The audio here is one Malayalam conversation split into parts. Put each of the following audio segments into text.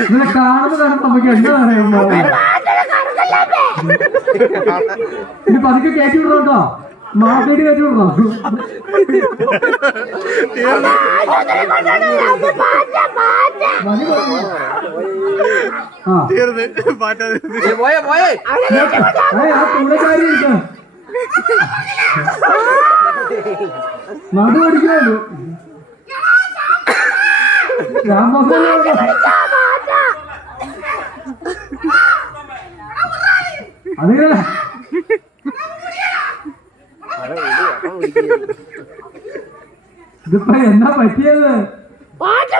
ഇതിനെ കാണുമ്പോ തന്നെ നമുക്ക് എന്താ പറയുമ്പോ ഇനി പതുക്കെ കയറ്റി വിടണം കേട്ടോ മാർക്കറ്റ് കയറ്റി വിടണം നടു പറഞ്ഞു. അതിങ്ങനെ ഇതിപ്പോ എന്നാ പറ്റിയത് പാട്ട്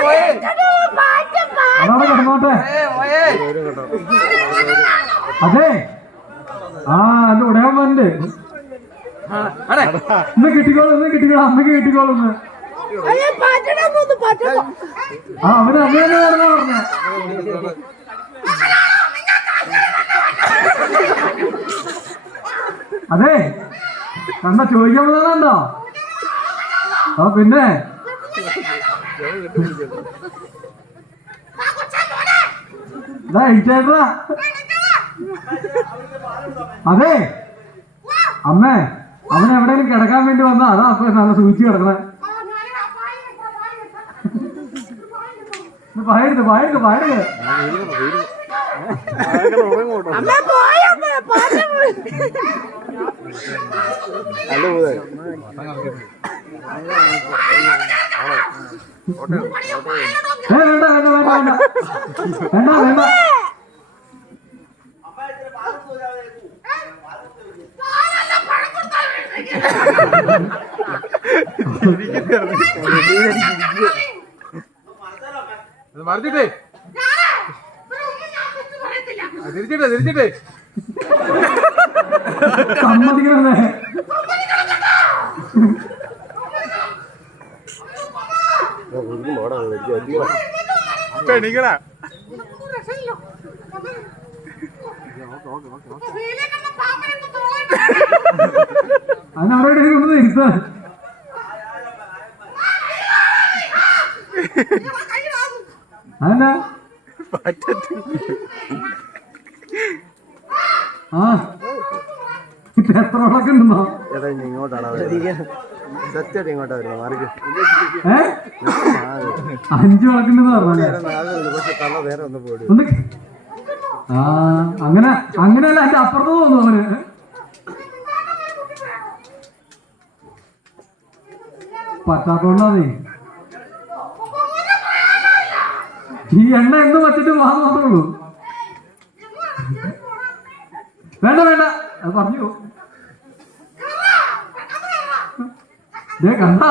പോയേ അതവിടെ കിടന്നോട്ടെ അതെ. ആ എന്റെ ഉടയാൻ അടേ ഇന്ന് കിട്ടിക്കോളൂ ഇന്ന് കിട്ടിക്കോളൂ അമ്മയ്ക്ക് കിട്ടിക്കോളും ആ അവന് അമ്മ തന്നെ പറഞ്ഞു. പറഞ്ഞ അതെ. കണ്ട ചോദിക്കാൻ ആ പിന്നെ? ഇതാ അതെ. അമ്മ അവൻ എവിടെയെങ്കിലും കിടക്കാൻ വേണ്ടി വന്നാ? അതാ അപ്പൊ നല്ല സൂചിച്ച് കിടക്കണേ. പായെടുത്ത് പായെടുത്ത് പായെടുത്ത്. വേണ്ട വേണ്ട വേണ്ട വേണ്ട വേണ്ട. വേണ്ട മറിച്ചിട്ടേ. തിരിച്ചിട്ടേ തിരിച്ചിട്ടേ. സമ്മതിക്കണേ പെണിക്കടാ അതിനവിടെ കൊണ്ടു ഇരുത്ത അതെന്നാ ആ. ഇത് എത്ര ഉള്ളൊക്കെ ചേട്ടാ ഇനി ഇങ്ങോട്ടാണ് സത്യമായിട്ട് ഇങ്ങോട്ടാ വരുന്നത് മാറിക്ക് അഞ്ചു പോയി ആ അങ്ങനെ അങ്ങനെയല്ല എന്റെ അപ്പുറത്ത് തോന്നുന്നു അവന്. പറ്റാത്തോണ്ടാന്നേ ഈ എണ്ണ എന്ന് വച്ചിട്ട് പോകാൻ മാത്രമേ ഉള്ളൂ. വേണ്ട വേണ്ട അത് പറഞ്ഞു. കണ്ട.